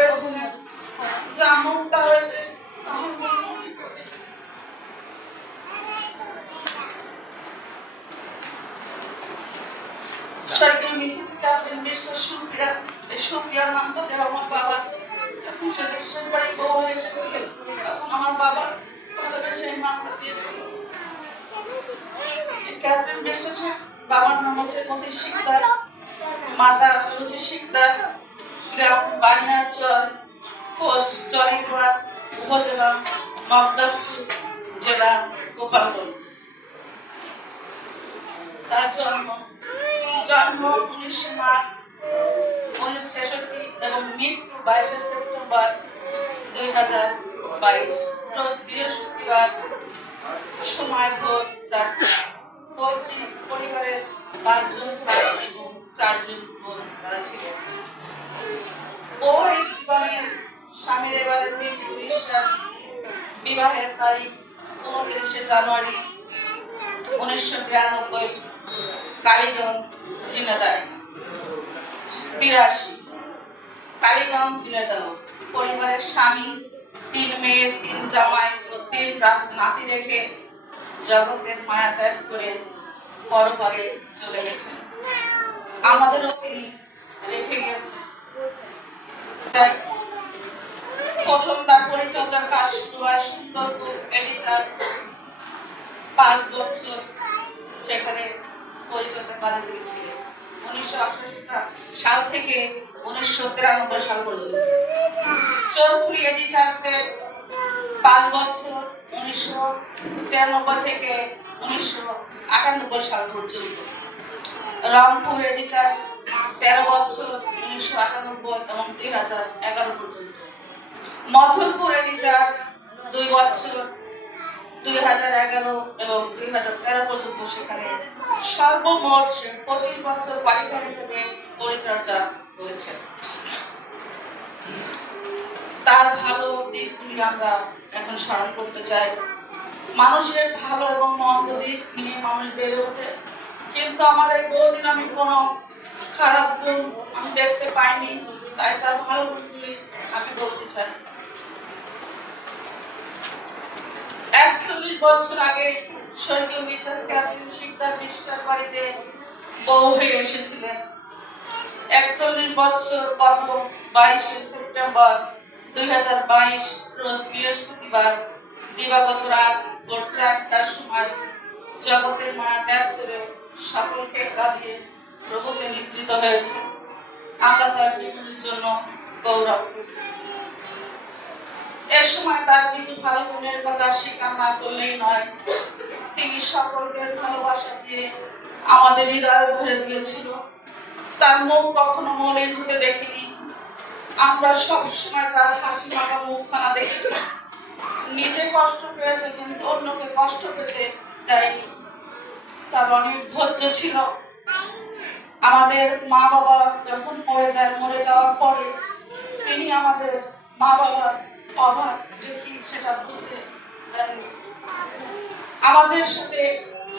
পেয়েছিলেন গ্রামটা হইতে স্বর্গীয় মিসেস ক্যাথরিন বিশ্বাস সুপ্রিয়ার নাম তো দেওয়া আমার বাবা যখন সে দেশের বাড়ি বউ হয়ে এসেছিলেন তখন আমার বাবা ওদের সেই নামটা দিয়েছিল। ক্যাথরিন বিশ্বাসের বাবার নাম হচ্ছে মতি শিকদার, মাতা হচ্ছে শিকদার, গ্রাম বানিয়ারচর, পোস্ট জলিগড়া, উপজেলা মগদাসপুর, জেলা গোপালগঞ্জ। তার জন্ম 19 মার্চ 1966 এবং মৃত্যু 22 সেপ্টেম্বর 2022 রোজ বৃহস্পতিবার, সময় ভোর 4টা। পরিবারের 5 জন ভাই এবং 4 জন বোন ছিলেন। ওই জীবনের স্বামীর এবারে 3 সাল, বিবাহের তারিখ 29 জানুয়ারি 1993, কালীগঞ্জ ঝিনাইদহ। 82 কালীগঞ্জ ঝিনাইদহ। পরিবারের স্বামী 3 মেয়ে 3 জামাই ও 3 নাতি রেখে জগতের মায়া ত্যাগ করে পরপারে চলে গেছেন। আমাদেরও তিনি রেখে গেছেন। তাই প্রথম তার পরিচর্যার কাজ শুরু হয় সুন্দরপুর এডিচার। 5 বছর সেখানে পরিচর্যার কাজে তিনি ছিলেন। 1968 সাল থেকে 1993 সাল পর্যন্ত চৌপুরি এডিচার্সে 5 বছর, 1993 থেকে 1998 সাল পর্যন্ত। রংপুর এডিচার্স 13 বছর, 1998 এবং 2011 পর্যন্ত। মথুরপুর এডিচার্স 2 বছর, 2011 এবং 2013 পর্যন্ত সেখানে সর্বমোট 25 বছর বালিকা হিসেবে পরিচর্যা করেছেন। তার ভালো দিকগুলি আমরা এখন স্মরণ করতে চাই। মানুষের ভালো এবং মন্দ দিক নিয়ে মানুষ বেড়ে ওঠে, কিন্তু আমার এই বহুদিন আমি কোনো খারাপ গুণ আমি দেখতে পাইনি, তাই তার ভালো গুণগুলি আমি বলতে চাই। 41 বছর আগে স্বর্গীয় মিসেস ক্যাথরিন শিকদার বিশ্বাস বাড়িতে বউ হয়ে এসেছিলেন। 41 বছর গত 22 সেপ্টেম্বর 2022 রোজ বৃহস্পতিবার দিবাগত রাত ভোর 4টার সময় জগতের মায়া ত্যাগ করে সকলকে কাঁদিয়ে প্রভুতে নিদ্রিত হয়েছে। আমরা তার জীবনের জন্য গৌরব করি। এর সময় তার কিছু ভালো গুণের কথা স্বীকার না করলেই নয়। তিনি সকলকে ভালোবাসা দিয়ে আমাদের হৃদয় ভরে দিয়েছিল। তার মুখ কখনো মলিন হতে দেখিনি। আমরা সবসময় তার হাসি মাখা মুখখানা দেখেছি। নিজে কষ্ট পেয়েছে কিন্তু অন্যকে কষ্ট পেতে দেয়নি। তার অনেক ধৈর্য ছিল। আমাদের মা বাবা যখন মরে যাওয়ার পরে তিনি আমাদের মা বাবার অভাব যে কি সেটা বুঝতে দেননি। আমাদের সাথে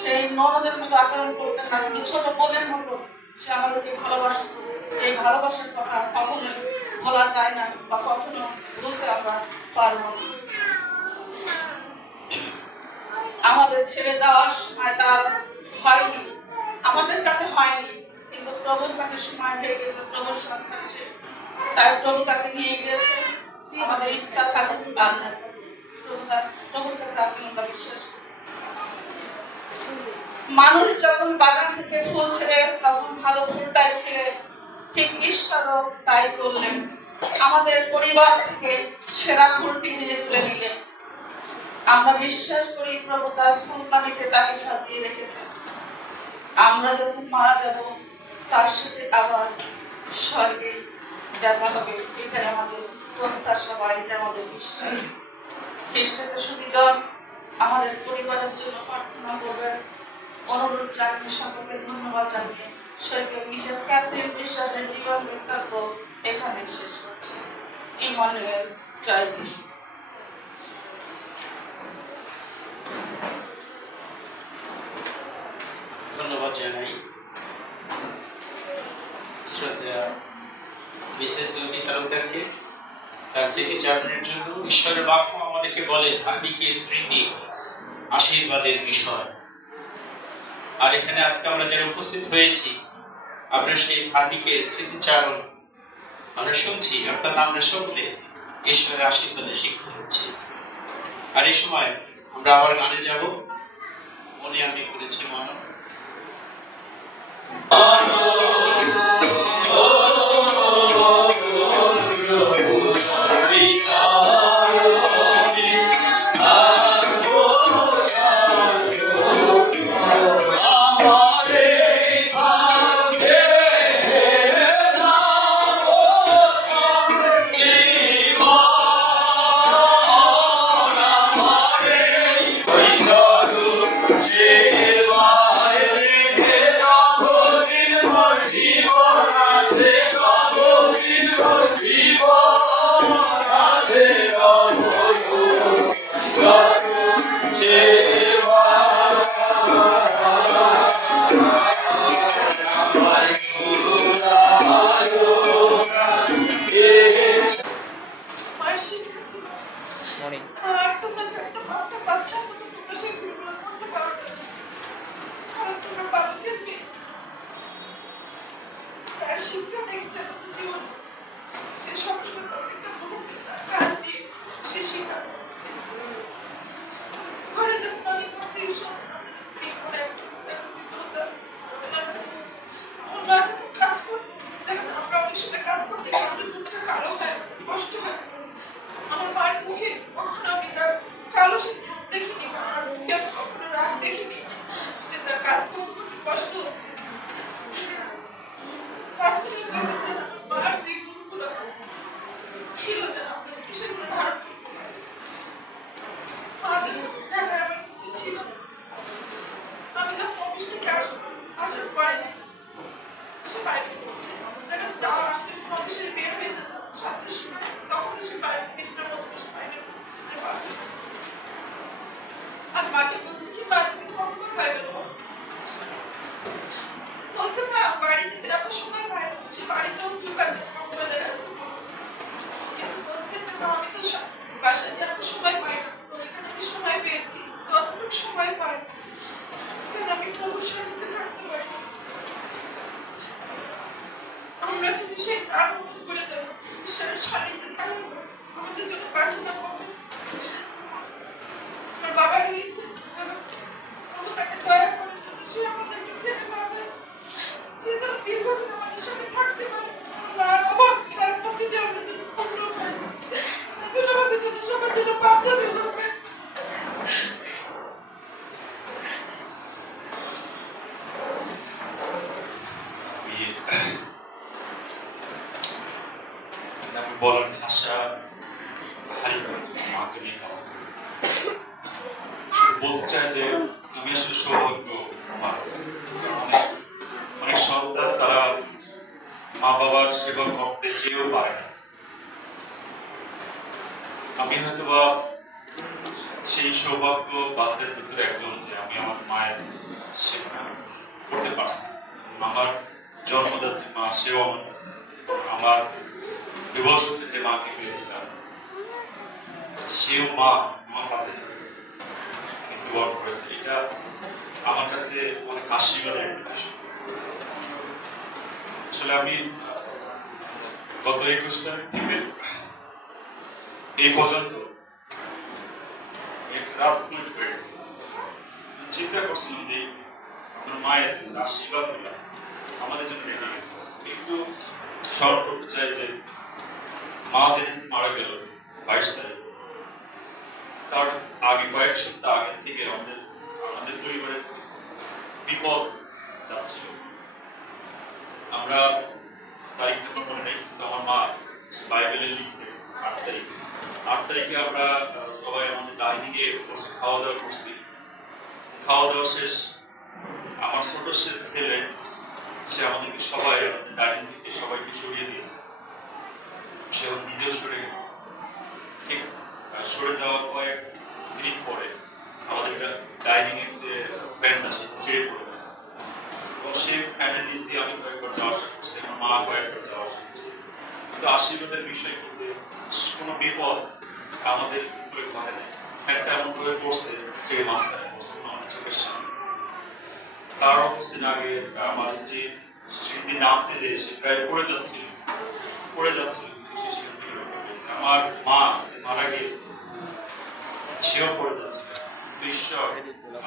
সেই ননদের মতো আচরণ করতে থাকেনি, ছোট বোনের মতো সে আমাদেরকে ভালোবাসত। এই ভালোবাসার কথা কখনো বলা যায় না বা কখনো বলতে আমরা পারবো না। আমাদের ছেড়ে যাওয়ার সময় তার হয়নি, আমাদের কাছে হয়নি, কিন্তু প্রভুর কাছে সময় হয়ে গেছে। প্রভুর সন্তান সে, তাই প্রভু তাকে নিয়ে গিয়েছে। আমাদের ইচ্ছা থাকুক আর না, প্রভুর কাছে আছেন আমরা বিশ্বাস করি। মানুষ যখন বাগান থেকে ফুল ছেড়ে তখন ভালো ফুলটাই ছেড়ে, ঠিক ঈশ্বরও তাই করলেন। আমাদের পরিবার থেকে সেরা ফুলটি নিজে তুলে নিলেন। আমরা বিশ্বাস করি প্রভু তার ফুলদানিতে তাকে সাজিয়ে রেখেছেন। আমরা যখন মারা যাব তার সাথে আবার স্বর্গে দেখা হবে, এটাই আমাদের প্রত্যাশা বা এটা আমাদের বিশ্বাস। খ্রিস্টের সুবিজন আমাদের পরিবারের জন্য প্রার্থনা করবেন। অনুরোধ জানিয়ে সকলকে ধন্যবাদ জানিয়ে স্বর্গীয় মিসেস ক্যাথরিন বিশ্বাসের জীবন বৃত্তান্ত এখানে শেষ করছে। ইমানুয়েল, জয় যিশু। ধন্যবাদ জানাই শ্রদ্ধেয় মিসেস জুলি তালুকদারকে। তার থেকে জানানোর জন্য ঈশ্বরের বাক্য আমাদেরকে বলে ধার্মিকের স্মৃতি আশীর্বাদের বিষয়। আর এখানে আজকে আমরা যারা উপস্থিত হয়েছি, আমরা সেই ধার্মিকের স্মৃতিচারণ আমরা শুনছি, অর্থাৎ আমরা সকলে ঈশ্বরের আশীর্বাদে শিক্ষা হচ্ছি। আর এই সময় আমরা আবার গানে যাব। মনে আমি করেছি মানব তোমরা যে একটা বাচ্চা তোমরা সেগুলো করতে পারো না, কারণ তোমরা বাচ্চাদেরকে তার শিক্ষা দেখছে জীবন, সে সবসময় প্রত্যেকটা মুহূর্তে তার কাজ দিয়ে সে শিক্ষা ঘরে যখন আমি করতে আমার মা যখন কাজ করতো, দেখা যায় আমরা অনেক সময় কাজ করতে আমাদের মুখটা কালো হয়, কষ্ট হয়। আমার মায়ের মুখে কখনো আমি তার কালো সে দেখিনি, আমার মুখে আমি কখনো রাগ দেখিনি যে তার কাজ করতে কষ্ট হচ্ছে। মার যে গুণগুলো ছিল না, আমরা সেগুলো ধারণ করতে পারি। মা যখন ঢাকায় আমার কাছে ছিল, আমি যখন অফিস থেকে আসার পরে সে বাইরে পড়ছে, দেখা যাওয়া আসতে অফিসে বের হয়ে যেতাম 7টার সময়, তখন সে বাইরে মিস্টার মতো বসে বাইরে পড়ছে। আর মাকে বলছি কি মা তুমি কখন বাইরে পড়ো? বলছে মা বাড়ি যেতে এত সময় বাইরে পড়ছি, বাড়িতেও কি বাড়িতে কখনো দেখা যাচ্ছে, কিন্তু বলছে মা আমি তো বাসায় এত সময় পাই না, তো এখানে আমি সময় পেয়েছি, ততটুকু সময় পাই যেন আমি প্রভুর সান্নিধ্যে থাকতে পারি। আমরা যদি সেই তার মতো করে দেবো, ঈশ্বরের সান্নিধ্যে থাকবো, আমাদের জন্য প্রার্থনা করবো। আমার বাবা রয়েছে, প্রভু তাকে দয়া করে জন্য সে আমাদেরকে ছেড়ে না যায়, সে যেন দীর্ঘদিন আমাদের সাথে থাকতে পারে। আমার অভাব তার মধ্যে দিয়ে আমরা যেন পূর্ণ পাই, এজন্য আমাদের জন্য সবার জন্য প্রার্থনা করবে। বলার ভাষা হারিয়ে মাকে নিয়ে বলতে চাই যে তুমি আসলে সৌভাগ্য। অনেক সন্তান তারা মা বাবার সেবা করতে চেয়েও পারে না। আমি হয়তো বা সেই সৌভাগ্য বাদের ভিতরে একজন, যে আমি আমার মায়ের সেবা করতে পারছি। আমার জন্মদাত্রী মা, সেও আমার কাছে আছে। আমার বিবর্ষতে যে মাকে পেয়েছিলাম, সেও মা আমার হাতে মৃত্যুবরণ করেছে। এটা আমার কাছে অনেক আশীর্বাদের একটা বিষয়। আসলে আমি গত 21 তারিখ থেকে এই পর্যন্ত রাত করে চিন্তা করছিলাম যে আমার মায়ের আশীর্বাদ আমাদের জন্য রেখে গেছে। একটু স্মরণ করতে চাই যে মা যেদিন মারা গেল 22 তারিখ, তার আগে কয়েক সপ্তাহ আগে থেকে আমাদের পরিবারের বিপদ যাচ্ছিল। আমরা তারিখটা মনে নেই, কিন্তু আমার মা বাইবেলে লিখতে 8 তারিখে আমরা সবাই আমাদের ডাইনিংয়ে খাওয়া দাওয়া করছি। খাওয়া দাওয়া শেষ, আমার ছোট ছেলে সে আমাদেরকে সবাই ডাইনিং থেকে সবাইকে সরিয়ে দিয়েছে, সে নিজেও সরে গেছে। ঠিক সরে যাওয়ার কয়েক মিনিট পরে আমাদের ডাইনিং এর যে ফ্যানটা সেটা ছেড়ে পড়ে গেছে, এবং সেই ফ্যানের নিচ দিয়ে আমি কয়েকবার যাওয়া আসা করছি, আমার মা কয়েকবার যাওয়া আসা করছি। কিন্তু আশীর্বাদের বিষয় বলতে কোনো বিপদ আমাদের উপরে ঘটে নাই। একটা এমন করে পড়ছে যে মাস্টার পড়ছে আমাদের চোখের সামনে। তার কিছুদিন আগে আমার স্ত্রী সেদিন নামতে যে সে প্রায় পড়ে যাচ্ছিল। আমার মা মারা গিয়েছে, সেও পড়ে যাচ্ছে। ঈশ্বর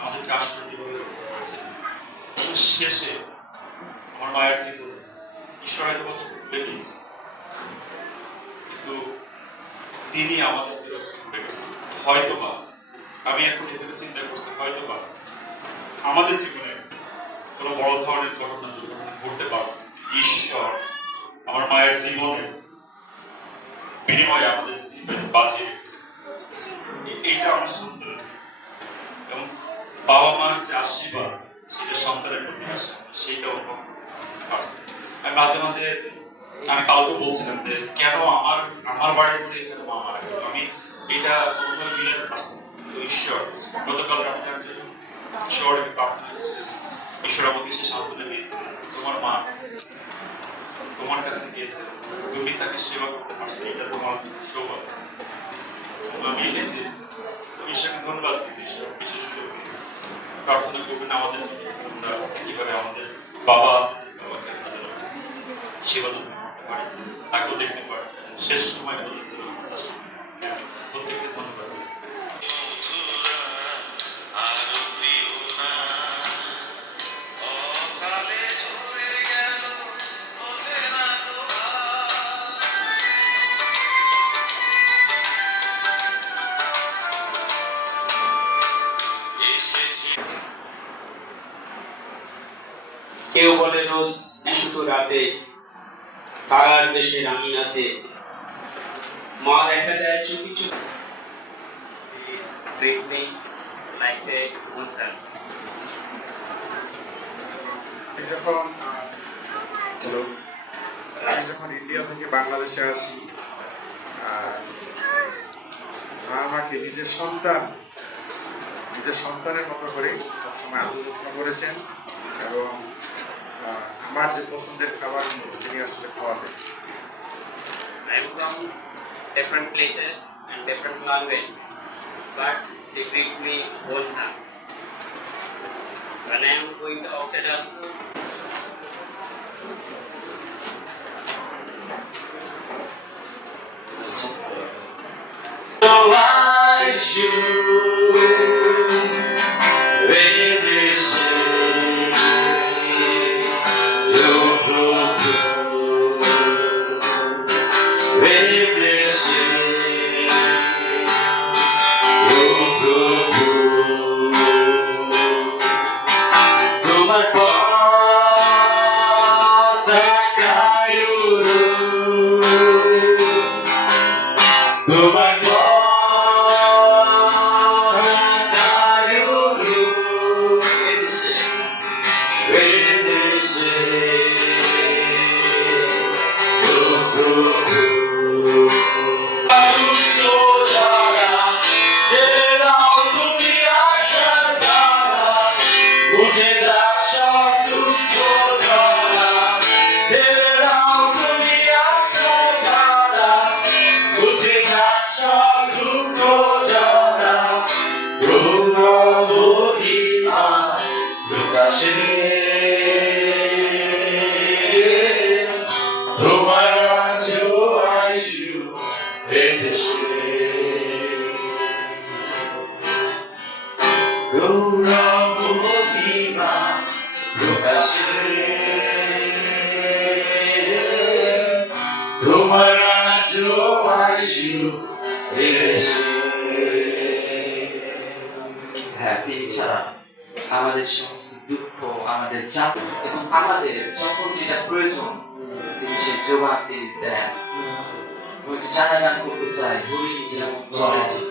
আমাদেরকে আশ্চর্যভাবে রক্ষা করেছে। শেষে আমার মায়ের জীবন ঈশ্বর হয়তো কত ভুলে গিয়েছে, কিন্তু তিনি আমাদেরকে রক্ষা করে গেছেন। হয়তোবা আমি এখন এভাবে চিন্তা করছি, হয়তোবা আমাদের জীবনে কোনো বড় ধরনের ঘটনা দুর্ঘটনা ঘটতে পারে, ঈশ্বর আমার মায়ের জীবনে বিনিময়ে আমাদের বাঁচিয়ে রেখেছে। এইটা আমার সন্তান এবং বাবা মার যে আশীর্বাদ সেটা সন্তানের প্রতি আসে, সেইটাও আমি মাঝে মাঝে আমি কাউকে বলছিলাম যে কেন আমার বাড়িতে কেন মা মারা গেল, আমি এটা কোনোভাবে মিলাতে পারছি না। তো ঈশ্বর গতকাল রাত্রে আমি ঈশ্বরকে প্রার্থনা করছিলাম, ঈশ্বর আমাকে সে সান্ত্বনা দিয়েছে, তোমার মা তোমার কাছে গিয়েছে, তুমি তাকে সেবা করতে পারছো, এটা তোমার সৌভাগ্য। আমি এসেছি, ঈশ্বরকে ধন্যবাদ দিতে ঈশ্বর বিশেষ সুযোগ দিয়েছে। প্রার্থনা করবেন আমাদের আমরা কিভাবে আমাদের বাবা আছে, বাবাকে সেবা করতে পারি, তাকেও দেখতে পারি শেষ সময় পর্যন্ত। প্রত্যেককে ধন্যবাদ। কেউ বলে রোজ বিশুদ্ধ রাতে তারার দেশে রাঙিনাতে মা দেখা দেয় চুপি চুপি। treat me like a own son. আমি যখন ইন্ডিয়া থেকে বাংলাদেশে আসি, মা আমাকে নিজের সন্তানের মতো করে সবসময় আদর যত্ন করেছেন এবং আমার যে পছন্দের খাবারগুলো তিনি আসলে খাওয়াতেন। I'm from different places and different language, but they treat me own son. When I am going to outside also, হ্যাঁ, তিনি ছাড়া আমাদের সমস্ত দুঃখ, আমাদের চাপ এবং আমাদের যখন যেটা প্রয়োজন তিনি সেই জবাব তিনি দেন। আমি জানা গান করতে চাই, বলি যেমন চলে ঠিক